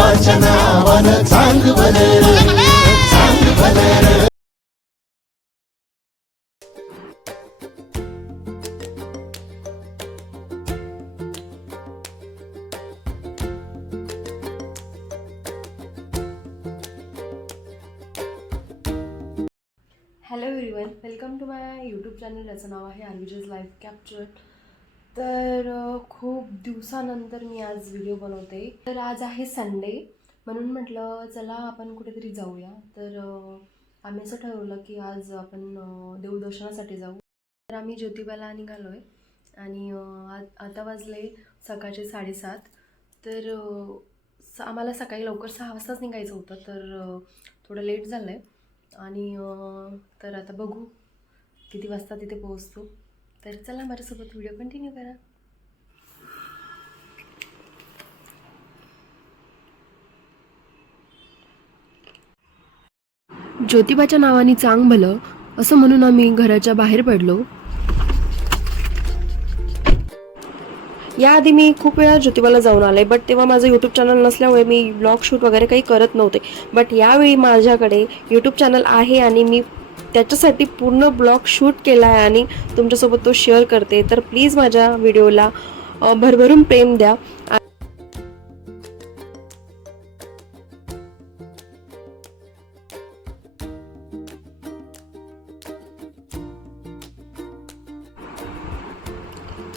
ज्योतिबाच्या नावानं चांग भलं चांग भलं hello everyone welcome to my YouTube channel याचं नाव आहे आर्विजेस लाईफ कॅप्चर तर खूप दिवसानंतर मी आज व्हिडिओ बनवते. तर आज आहे संडे म्हणून म्हटलं चला आपण कुठेतरी जाऊया. तर आम्ही असं ठरवलं की आज आपण देवदर्शनासाठी जाऊ. तर आम्ही ज्योतिबाला निघालो आहे आणि आ- आता वाजले सकाळचे साडेसात. तर स- आम्हाला सकाळी लवकर सहा वाजताच निघायचं होतं. तर थोडं लेट झालं आहे आणि तर आता बघू किती वाजता तिथे पोहोचतो. तर चला माझ्यासोबत व्हिडिओ कंटिन्यू करा. ज्योतिबाच्या नावाने चांग भलं असं म्हणून आम्ही घराच्या बाहेर पडलो. याआधी मी खूप वेळा ज्योतिबाला जाऊन आले बट तेव्हा माझं यूट्यूब चॅनल नसल्यामुळे मी ब्लॉग शूट वगैरे काही करत नव्हते. बट यावेळी माझ्याकडे यूट्यूब चॅनल आहे आणि मी त्याच्यासाठी पूर्ण ब्लॉग शूट केला आहे आणि तुमच्यासोबत तो शेअर करते. तर प्लीज माझ्या व्हिडिओला भरभरून प्रेम द्या.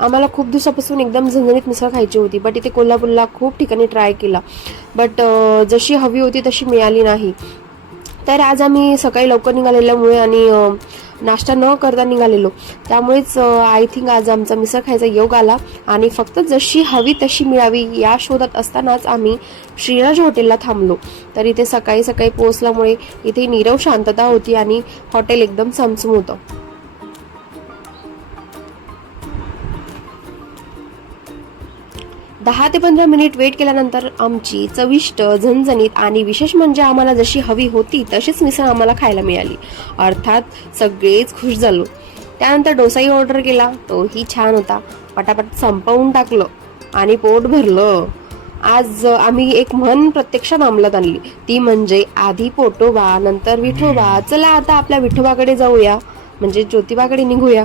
आम्हाला खूप दिवसापासून एकदम झणझणीत मिसळ खायची होती बट इथे कोल्हापूरला खूप ठिकाणी ट्राय केला. बट जशी हवी होती तशी मिळाली नाही. तर आज आम्ही सकाळी लवकर निघालेल्यामुळे आणि नाश्ता न करता निघालेलो. त्यामुळेच आय थिंक आज आमचा मिसळ खायचा योग आला आणि फक्त जशी हवी तशी मिळावी या शोधात असतानाच आम्ही श्रीराज हॉटेलला थांबलो. तर इथे सकाळी सकाळी पोहोचल्यामुळे इथे नीरव शांतता होती आणि हॉटेल एकदम चमचम होतं. दहा ते पंधरा मिनिट वेट केल्यानंतर आमची चविष्ट झणझणीत आणि विशेष म्हणजे आम्हाला जशी हवी होती तशीच मिसळ आम्हाला खायला मिळाली. अर्थात सगळेच खुश झालो. त्यानंतर डोसाही ऑर्डर केला. तोही छान होता. पटापट संपवून टाकलं आणि पोट भरलं. आज आम्ही एक म्हण प्रत्यक्षात अंमलात आणली. ती म्हणजे आधी पोटोबा नंतर विठोबा. चला आता आपल्या विठोबाकडे जाऊया. म्हणजे ज्योतिबाकडे निघूया.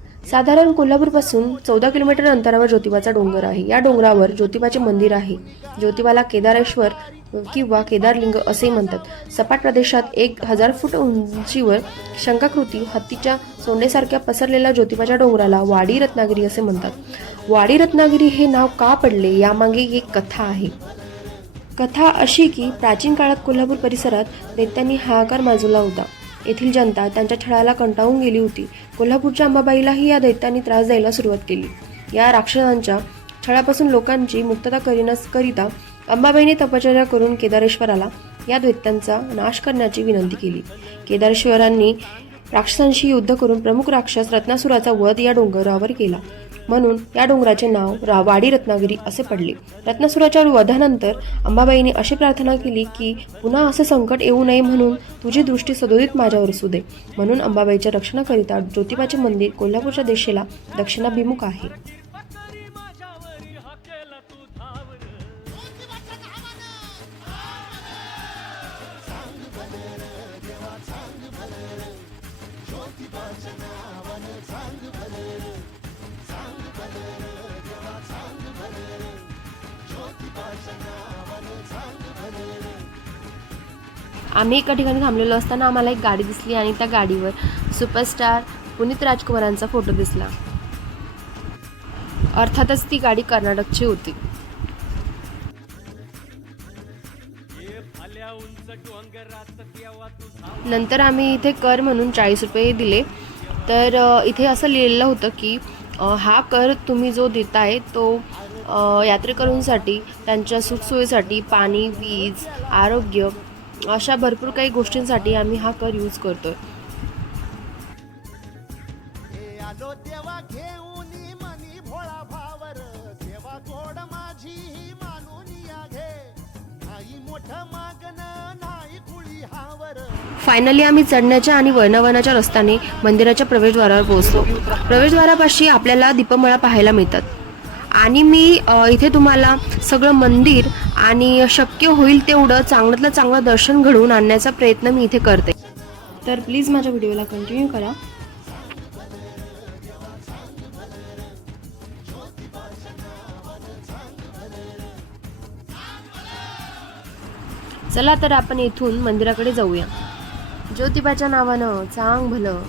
साधारण कोल्हापूरपासून चौदा किलोमीटर अंतरावर ज्योतिबाचा डोंगर आहे. या डोंगरावर ज्योतिबाचे मंदिर आहे. ज्योतिबाला केदारेश्वर किंवा केदारलिंग असे म्हणतात. सपाट प्रदेशात एक हजार फूट उंचीवर शंकाकृती हत्तीच्या सोंडेसारख्या पसरलेल्या ज्योतिबाच्या डोंगराला वाडी रत्नागिरी असे म्हणतात. वाडी रत्नागिरी हे नाव का पडले? यामागे एक कथा आहे. कथा अशी की प्राचीन काळात कोल्हापूर परिसरात दैत्यांनी हाहाकार माजवला होता. येथील जनता त्यांच्या छळाला कंटाळून गेली होती. कोल्हापूरच्या अंबाबाईलाही या दैत्यांनी त्रास द्यायला सुरुवात केली. या राक्षसांच्या छळापासून लोकांची मुक्तता करीनसकरिता अंबाबाईने तपश्चर्या करून केदारेश्वराला या दैत्यांचा नाश करण्याची विनंती केली. केदारेश्वरांनी राक्षसांशी युद्ध करून प्रमुख राक्षस रत्नासुराचा वध या डोंगरावर केला. म्हणून या डोंगराचे नाव रा वाडी रत्नागिरी असे पडले. रत्नासुराच्या वधानंतर अंबाबाईने अशी प्रार्थना केली की पुन्हा असं संकट येऊ नये म्हणून तुझी दृष्टी सदोदित माझ्यावर असू दे. म्हणून अंबाबाईच्या रक्षणाकरिता ज्योतिबाचे मंदिर कोल्हापूरच्या दिशेला दक्षिणाभिमुख आहे. आम्ही एका ठिकाणी थांबलेलो असताना आम्हाला एक गाडी दिसली आणि त्या गाडीवर सुपरस्टार पुनीत राजकुमारांचा फोटो दिसला. अर्थातच ती गाडी कर्नाटकची होती. नंतर आम्ही इथे कर म्हणून चाळीस रुपये दिले. तर इथे असं लिहिलेलं होतं की हा कर तुम्ही जो देताय तो यात्रेकरूंसाठी त्यांच्या सुखसोयीसाठी पाणी वीज आरोग्य अशा भरपूर काही गोष्टींसाठी आम्ही हा कर यूज हावर. फायनली आम्ही चढण्याच्या आणि वळणावळणाच्या रस्त्याने मंदिराच्या प्रवेशद्वारावर पोहोचलो. प्रवेशद्वारापाशी आपल्याला दीपमाळा पाहायला मिळतात. आणि मी इथे तुम्हाला सगळं मंदिर आणि शक्य होईल तेवढं चांगल्यातलं चांगलं दर्शन घडवून आणण्याचा प्रयत्न मी इथे करते. तर प्लीज माझ्या व्हिडिओला कंटिन्यू करा. चला तर आपण इथून मंदिराकडे जाऊया. ज्योतिबाच्या नावानं चांग भलं.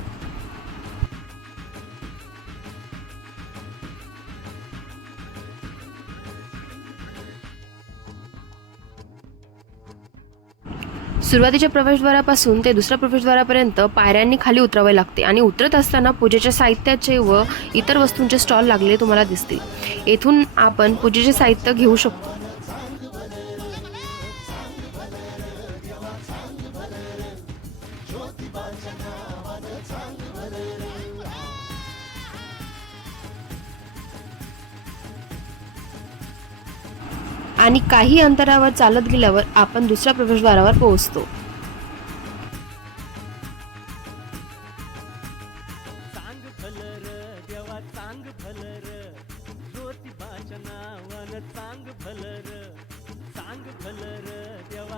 सुरुवातीच्या प्रवेशद्वारापासून ते दुसऱ्या प्रवेशद्वारापर्यंत पायऱ्यांनी खाली उतरावे लागते आणि उतरत असताना पूजेच्या साहित्याचे व इतर वस्तूंचे स्टॉल लागले तुम्हाला दिसतील. येथून आपण पूजेचे साहित्य घेऊ शकतो. आणि काही अंतरावर चालत गेल्यावर आपण दुसऱ्या प्रवेशद्वारावर पोहोचतो.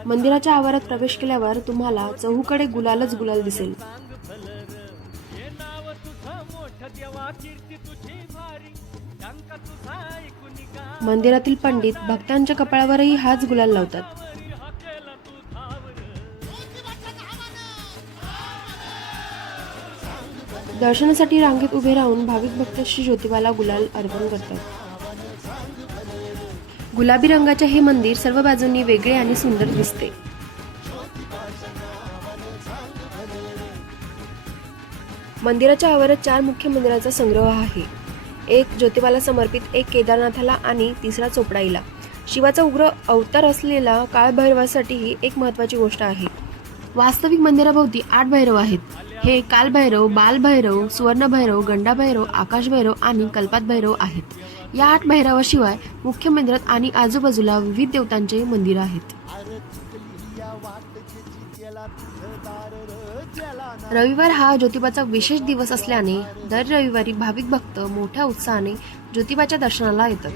मंदिराच्या आवारात प्रवेश केल्यावर तुम्हाला चहूकडे गुलालच गुलाल दिसेल. मंदिरातील पंडित भक्तांच्या कपाळावरही हाच गुलाल लावतात. दर्शनासाठी रांगेत उभे राहून भाविक भक्त श्री ज्योतिबाला गुलाल अर्पण करतात. गुलाबी रंगाचे हे मंदिर सर्व बाजूंनी वेगळे आणि सुंदर दिसते. मंदिराच्या आवारात चार मुख्य मंदिराचा संग्रह आहे. एक ज्योतिबाला समर्पित एक केदारनाथाला आणि तिसरा चोपडाईला. शिवाचा उग्र अवतार असलेला काळभैरवासाठीही एक महत्त्वाची गोष्ट आहे. वास्तविक मंदिराभोवती आठ भैरव आहेत. हे कालभैरव बालभैरव सुवर्णभैरव गंडाभैरव आकाशभैरव आणि कल्पात भैरव आहेत. या आठ भैरवाशिवाय मुख्य मंदिरात आणि आजूबाजूला विविध देवतांचे मंदिर आहेत. रविवार हा ज्योतिबाचा विशेष दिवस असल्याने दर रविवारी भाविक भक्त मोठ्या उत्साहाने ज्योतिबाच्या दर्शनाला येतात.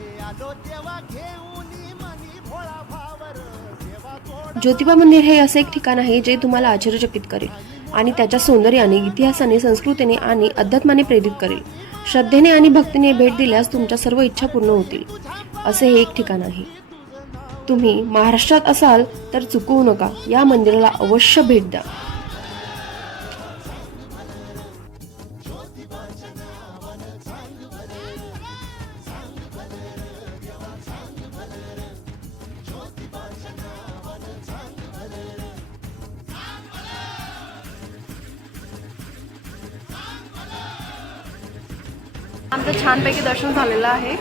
ज्योतिबा मंदिर हे असे एक ठिकाण आहे जे तुम्हाला आश्चर्यचकित करेल आणि त्याच्या सौंदर्याने इतिहासाने संस्कृतीने आणि अध्यात्माने प्रेरित करेल. श्रद्धेने आणि भक्तीने भेट दिल्यास तुमच्या सर्व इच्छा पूर्ण होतील. असे हे एक ठिकाण आहे. तुम्ही महाराष्ट्रात असाल तर चुकवू नका. या मंदिराला अवश्य भेट द्या. आमचं छानपैकी दर्शन झालेलं आहे.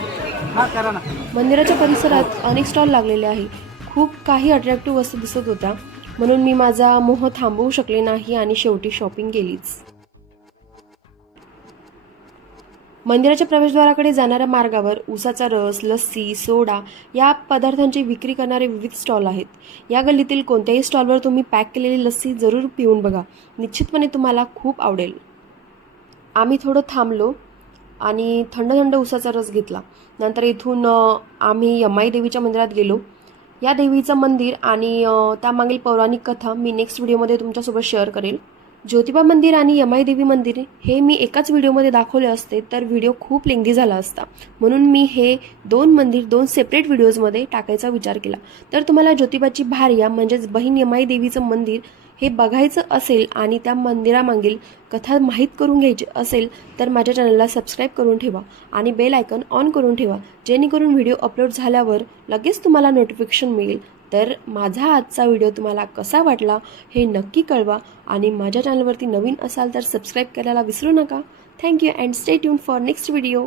मंदिराच्या परिसरात अनेक स्टॉल लागलेले आहे. खूप काही अट्रॅक्टिव्ह वस्तू दिसत होत्या. म्हणून मी माझा मोह थांबवू शकले नाही आणि शेवटी शॉपिंग केलीच. मंदिराच्या प्रवेशद्वाराकडे जाणाऱ्या मार्गावर उसाचा रस लस्सी सोडा या पदार्थांची विक्री करणारे विविध स्टॉल आहेत. या गल्लीतील कोणत्याही स्टॉलवर तुम्ही पॅक केलेली लस्सी जरूर पिऊन बघा. निश्चितपणे तुम्हाला खूप आवडेल. आम्ही थोडं थांबलो. आणि थंड थंड उसाचा रस घेतला. नंतर इथून आम्ही यमाई देवीच्या मंदिरात गेलो. या देवीचं मंदिर आणि त्यामागील पौराणिक कथा मी नेक्स्ट व्हिडिओमध्ये तुमच्यासोबत शेअर करेल. ज्योतिबा मंदिर आणि यमाई देवी मंदिर हे मी एकाच व्हिडिओमध्ये दाखवले असते तर व्हिडिओ खूप लेंदी झाला असता. म्हणून मी हे दोन मंदिर दोन सेपरेट व्हिडिओजमध्ये टाकायचा विचार केला. तर तुम्हाला ज्योतिबाची भार्या म्हणजेच बहीण यमाई देवीचं मंदिर हे बघायचं असेल आणि त्या मंदिरामागील कथा माहीत करून घ्यायची असेल तर माझ्या चॅनलला सबस्क्राईब करून ठेवा आणि बेल आयकॉन ऑन करून ठेवा जेणेकरून व्हिडिओ अपलोड झाल्यावर लगेच तुम्हाला नोटिफिकेशन मिळेल. तर माझा आजचा व्हिडिओ तुम्हाला कसा वाटला हे नक्की कळवा आणि माझ्या चॅनलवरती नवीन असाल तर सबस्क्राईब करायला विसरू नका. Thank you and stay tune for next video